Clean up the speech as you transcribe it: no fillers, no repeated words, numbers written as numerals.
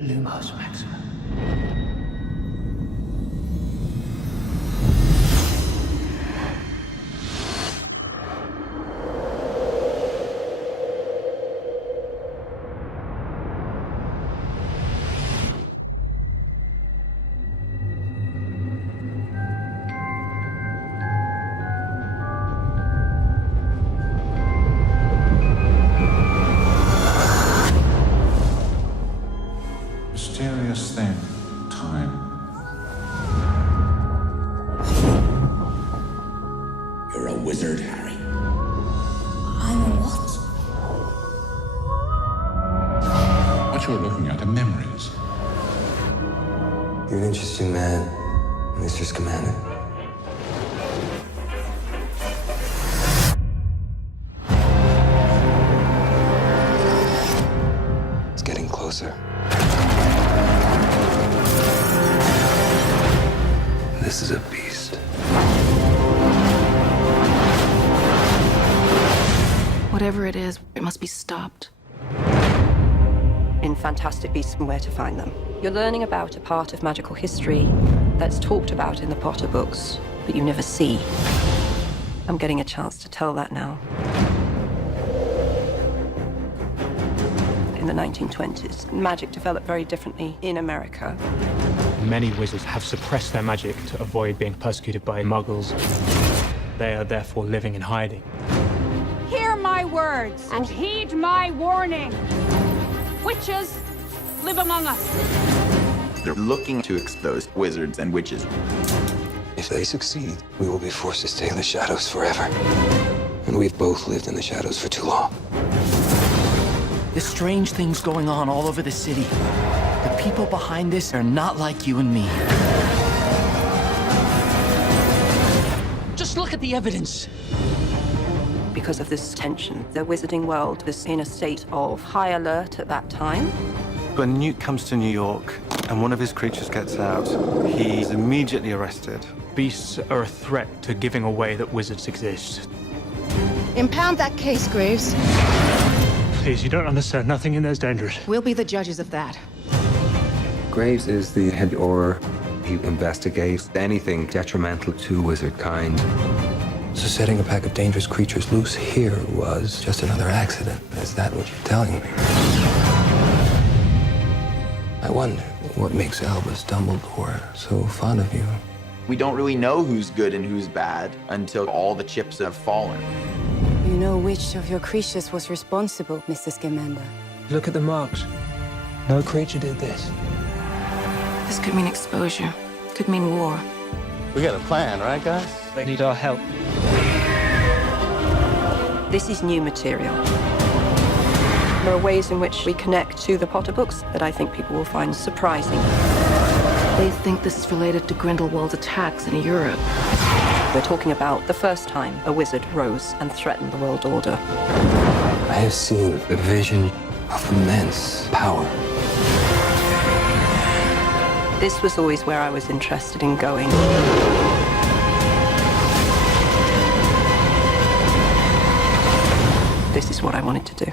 Lumos Maxima. Mysterious thing, time. You're a wizard, Harry. I'm a what? What you're looking at are memories. You're an interesting man, Mr. Scamander. It's getting closer. This is a beast. Whatever it is, it must be stopped. In Fantastic Beasts and Where to Find Them, you're learning about a part of magical history that's talked about in the Potter books, but you never see. I'm getting a chance to tell that now. In the 1920s, magic developed very differently in America. Many wizards have suppressed their magic to avoid being persecuted by muggles. They are therefore living in hiding. Hear my words and heed my warning. Witches live among us. They're looking to expose wizards and witches. If they succeed, we will be forced to stay in the shadows forever. And we've both lived in the shadows for too long. There's strange things going on all over the city. The people behind this are not like you and me. Just look at the evidence. Because of this tension, the wizarding world was in a state of high alert at that time. When Newt comes to New York and one of his creatures gets out, he's immediately arrested. Beasts are a threat to giving away that wizards exist. Impound that case, Graves. Please, you don't understand. Nothing in there is dangerous. We'll be the judges of that. Graves is the head auror. He investigates anything detrimental to wizard kind. So setting a pack of dangerous creatures loose here was just another accident. Is that what you're telling me? I wonder what makes Albus Dumbledore so fond of you. We don't really know who's good and who's bad until all the chips have fallen. You know which of your creatures was responsible, Mr. Scamander. Look at the marks. No creature did this. This could mean exposure. Could mean war. We got a plan, right, guys? They need our help. This is new material. There are ways in which we connect to the Potter books that I think people will find surprising. They think this is related to Grindelwald's attacks in Europe. We're talking about the first time a wizard rose and threatened the world order. I have seen a vision of immense power. This was always where I was interested in going. This is what I wanted to do.